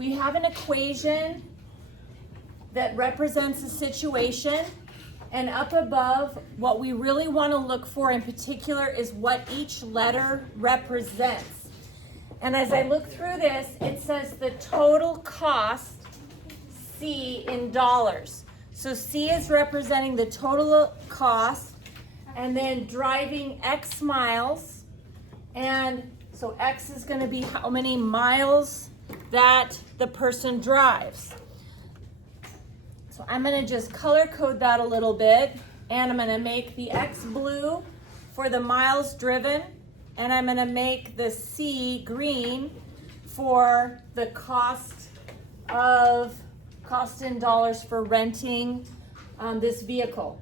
we have an equation that represents a situation, and up above, what we really want to look for in particular is what each letter represents. And as I look through this, it says the total cost, C, in dollars. So C is representing the total cost, and then driving X miles, and so X is going to be how many miles that the person drives. So I'm going to just color code that a little bit, and I'm going to make the X blue for the miles driven, and I'm going to make the C green for the cost in dollars for renting this vehicle.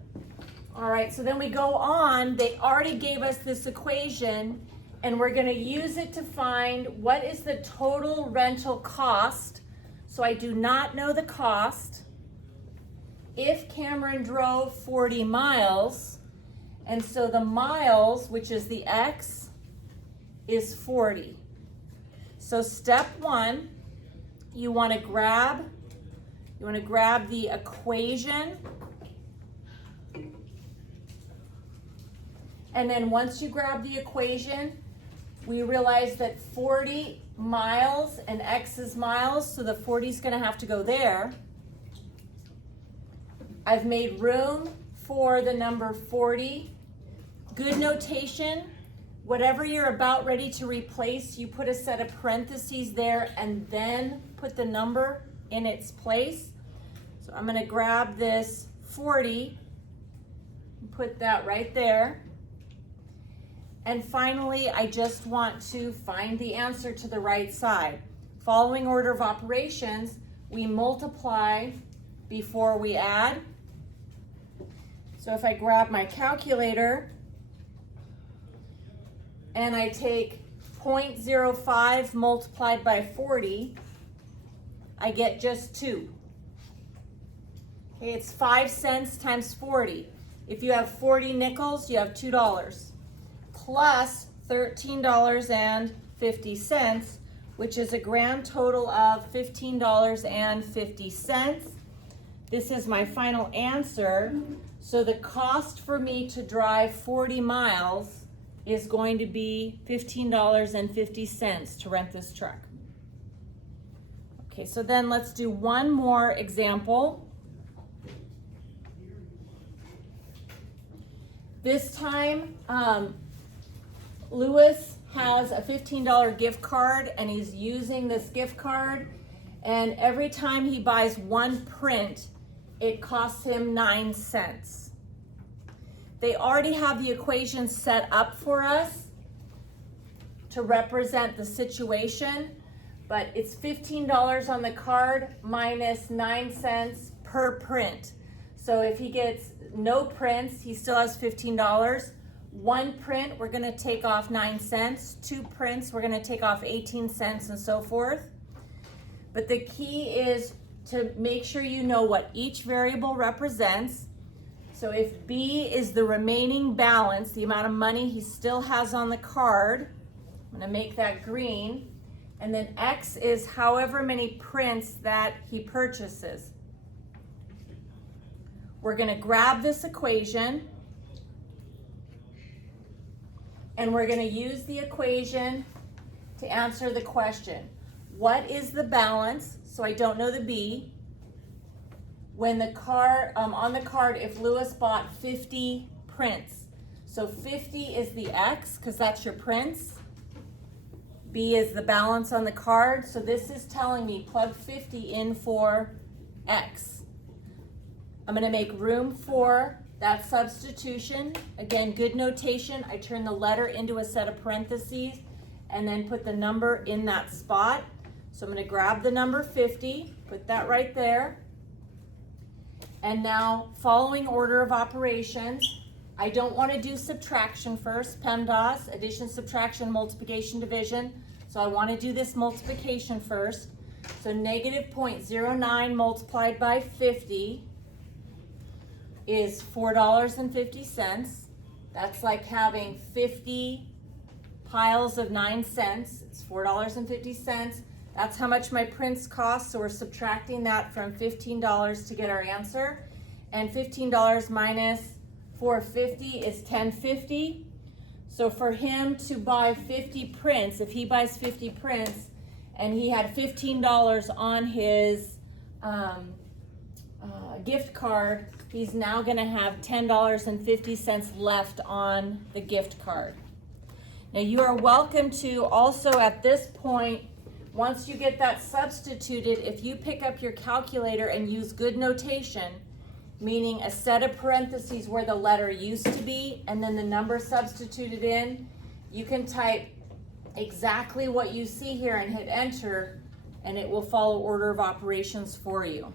All right, so then we go on. They already gave us this equation, and we're going to use it to find what is the total rental cost. So I do not know the cost if Cameron drove 40 miles, and so the miles, which is the X, is 40. So step one, you want to grab the equation, and then once you grab the equation, we realize that 40 miles and X is miles, so the 40 is going to have to go there. I've made room for the number 40. Good notation, whatever you're about ready to replace, you put a set of parentheses there and then put the number in its place. So I'm going to grab this 40 and put that right there. And finally, I just want to find the answer to the right side. Following order of operations, we multiply before we add. So if I grab my calculator and I take 0.05 multiplied by 40, I get just 2. Okay, it's 5 cents times 40. If you have 40 nickels, you have $2. Plus $13.50, which is a grand total of $15.50. This is my final answer. So the cost for me to drive 40 miles is going to be $15.50 to rent this truck. Okay, so then let's do one more example. This time, Lewis has a $15 gift card, and he's using this gift card, and every time he buys one print, it costs him 9 cents. They already have the equation set up for us to represent the situation, but it's $15 on the card minus 9 cents per print. So if he gets no prints, he still has $15. One print, we're going to take off 9 cents. 2 prints, we're going to take off 18 cents, and so forth. But the key is to make sure you know what each variable represents. So if B is the remaining balance, the amount of money he still has on the card, I'm going to make that green. And then X is however many prints that he purchases. We're going to grab this equation, and we're going to use the equation to answer the question. What is the balance? So I don't know the B. When the car, on the card, if Lewis bought 50 prints. So 50 is the X, because that's your prints. B is the balance on the card. So this is telling me plug 50 in for X. I'm going to make room for that substitution. Again, good notation. I turn the letter into a set of parentheses and then put the number in that spot. So I'm going to grab the number 50, put that right there. And now, following order of operations, I don't want to do subtraction first, PEMDAS, addition, subtraction, multiplication, division. So I want to do this multiplication first. So negative 0.09 multiplied by 50 is $4.50. That's like having 50 piles of 9 cents. It's $4.50. That's how much my prints cost, so we're subtracting that from $15 to get our answer. And $15 minus $4.50 is $10.50. So for him to buy 50 prints, if he buys 50 prints and he had $15 on his gift card, he's now gonna have $10.50 left on the gift card. Now you are welcome to also at this point, once you get that substituted, if you pick up your calculator and use good notation, meaning a set of parentheses where the letter used to be and then the number substituted in, you can type exactly what you see here and hit enter, and it will follow order of operations for you.